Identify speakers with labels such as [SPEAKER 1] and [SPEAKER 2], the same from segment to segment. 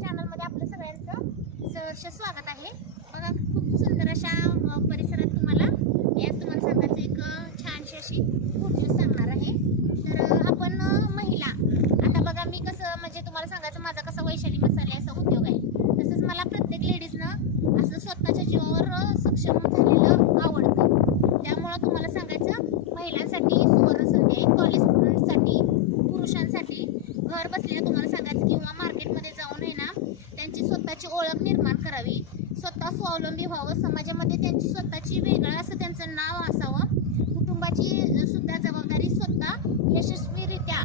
[SPEAKER 1] चॅनलमध्ये आपलं सगळ्यांचं सहर्ष स्वागत आहे. बघा खूप सुंदर अशा परिसरात तुम्हाला यात तुम्हाला सांगायचं एक छानशी अशी गुड सांगणार आहे. तर आपण महिला आता बघा मी कसं म्हणजे तुम्हाला सांगायचं माझा कसा वैशाली मसाले असा उद्योग आहे. तसंच मला प्रत्येक लेडीजनं असं स्वतःच्या जीवावर सक्षम झालं किंवा मार्केटमध्ये जाऊन आहे ना त्यांची स्वतःची ओळख निर्माण करावी. स्वतः स्वावलंबी व्हावं समाजामध्ये त्यांची स्वतःची वेगळं असं त्यांचं नाव असावं. कुटुंबाची सुद्धा जबाबदारी स्वतः यशस्वीरित्या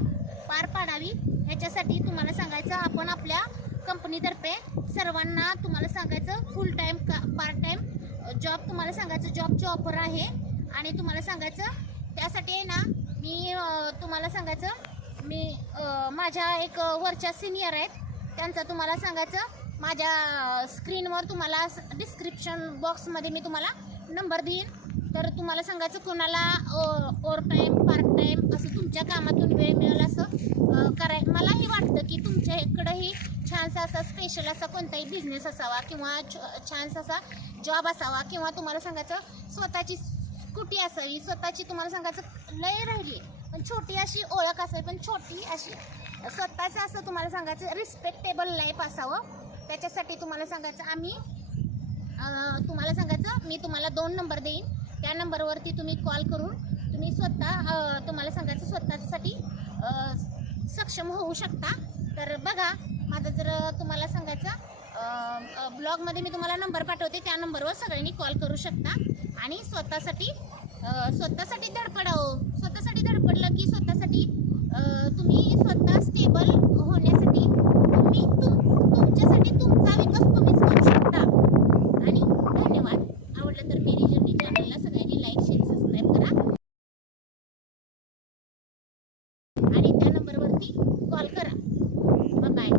[SPEAKER 1] पार पाडावी. ह्याच्यासाठी तुम्हाला सांगायचं आपण आपल्या कंपनीतर्फे सर्वांना तुम्हाला सांगायचं फुल टाईम का पार्ट टाईम जॉब तुम्हाला सांगायचं जॉबची ऑफर आहे. आणि तुम्हाला सांगायचं त्यासाठी आहे ना मी तुम्हाला सांगायचं मी माझ्या एक वरच्या सिनियर आहेत. त्यांचा तुम्हाला सांगायचं माझ्या स्क्रीनवर तुम्हाला डिस्क्रिप्शन बॉक्समध्ये मी तुम्हाला नंबर देईन. तर तुम्हाला सांगायचं कोणाला ओवर टाईम पार्ट टाईम असं तुमच्या कामातून वेळ मिळेल असं कराय मलाही वाटतं की तुमच्या इकडंही छानसा असा स्पेशल असा कोणताही बिझनेस असावा किंवा छ- छानसा असा जॉब असावा किंवा तुम्हाला सांगायचं स्वतःची स्कूटी असावी स्वतःची तुम्हाला सांगायचं लय राहिली पण छोटी अशी ओळख असेल पण छोटी अशी. स्वतःचं असं तुम्हाला सांगायचं रिस्पेक्टेबल लाईफ असावं. त्याच्यासाठी तुम्हाला सांगायचं आम्ही तुम्हाला सांगायचं मी तुम्हाला दोन नंबर देईन. त्या नंबरवरती तुम्ही कॉल करून तुम्ही स्वतः तुम्हाला सांगायचं स्वतःसाठी सक्षम होऊ शकता. तर बघा माझं जर तुम्हाला सांगायचं ब्लॉगमध्ये मी तुम्हाला नंबर पाठवते त्या नंबरवर सगळ्यांनी कॉल करू शकता. आणि स्वतःसाठी स्वतःसाठी धडपडावं स्वतः आणि त्या नंबरवरती कॉल करा. बाय